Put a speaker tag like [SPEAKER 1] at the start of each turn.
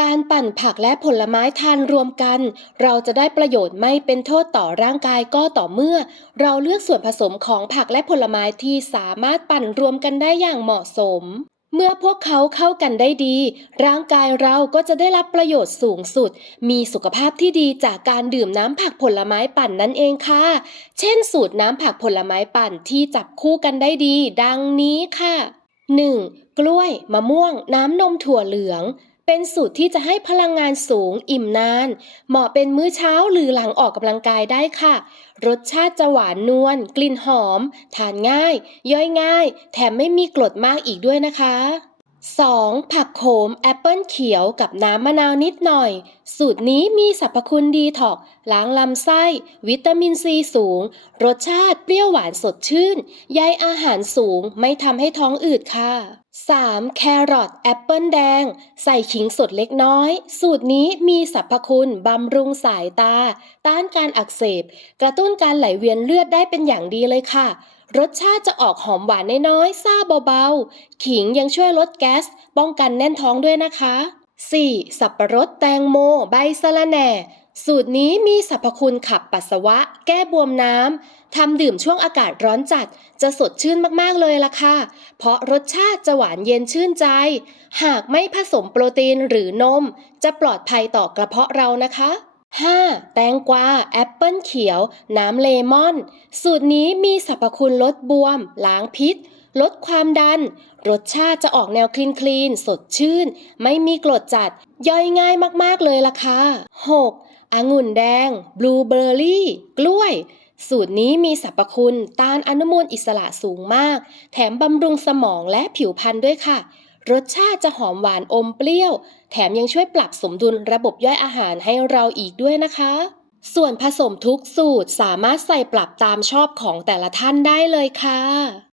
[SPEAKER 1] การปั่นผักและผลไม้ทานรวมกัน เราจะได้ประโยชน์ไม่เป็นโทษต่อร่างกายก็ต่อเมื่อ เราเลือกส่วนผสมของผักและผลไม้ที่สามารถปั่นรวมกันได้อย่างเหมาะสม เมื่อพวกเขาเข้ากันได้ดี ร่างกายเราก็จะได้รับประโยชน์สูงสุด มีสุขภาพที่ดีจากการดื่มน้ำผักผลไม้ปั่นนั่นเองค่ะ เช่น สูตรน้ำผักผลไม้ปั่นที่จับคู่กันได้ดี ดังนี้ค่ะ 1. กล้วย มะม่วง น้ำนมถั่วเหลือง เป็นสูตรที่จะให้พลังงานสูงอิ่มนาน เหมาะเป็นมื้อเช้าหรือหลังออกกำลังกายได้ค่ะ รสชาติจะหวานนวลกลิ่นหอม ทานง่าย ย่อยง่าย แถมไม่มีกรดมากอีกด้วยนะคะ 2. ผักโขมแอปเปิลเขียวกับน้ำมะนาวนิดหน่อย สูตรนี้มีสรรพคุณดีท็อก ล้างลำไส้ วิตามินซีสูง รสชาติเปรี้ยวหวานสดชื่นใยอาหารสูงไม่ทำให้ท้องอืดค่ะ 3. แครอทแอปเปิลแดง ใส่ขิงสดเล็กน้อย สูตรนี้มีสรรพคุณบำรุงสายตา ต้านการอักเสบ กระตุ้นการไหลเวียนเลือดได้เป็นอย่างดีเลยค่ะ รสชาติจะออกหอมหวานน้อยๆซ่าเบาๆ ขิงยังช่วยลดแก๊ส ป้องกันแน่นท้องด้วยนะคะ 4. สับปะรดแตงโม ใบสะระแหน่ สูตรนี้มีสรรพคุณขับปัสสาวะ แก้บวมน้ำ ทำดื่มช่วงอากาศร้อนจัด จะสดชื่นมากๆเลยล่ะค่ะ เพราะรสชาติจะหวานเย็นชื่นใจ หากไม่ผสมโปรตีนหรือนม จะปลอดภัยต่อกระเพาะเรานะคะ 5. แตงกวา แอปเปิลเขียว น้ำเลมอน สูตรนี้มีสรรพคุณลดบวม ล้างพิษ ลดความดัน รสชาติจะออกแนวคลีนคลีนสดชื่น ไม่มีกรดจัด ย่อยง่ายมาก ๆ เลยล่ะค่ะ 6. องุ่นแดง บลูเบอร์รี่ กล้วย สูตรนี้มีสรรพคุณ ต้านอนุมูลอิสระสูงมาก แถมบำรุงสมองและผิวพรรณด้วยค่ะ รสชาติจะหอมหวานอมเปรี้ยว แถมยังช่วยปรับสมดุลระบบย่อยอาหารให้เราอีกด้วยนะคะ ส่วนผสมทุกสูตรสามารถใส่ปรับตามชอบของแต่ละท่านได้เลยค่ะ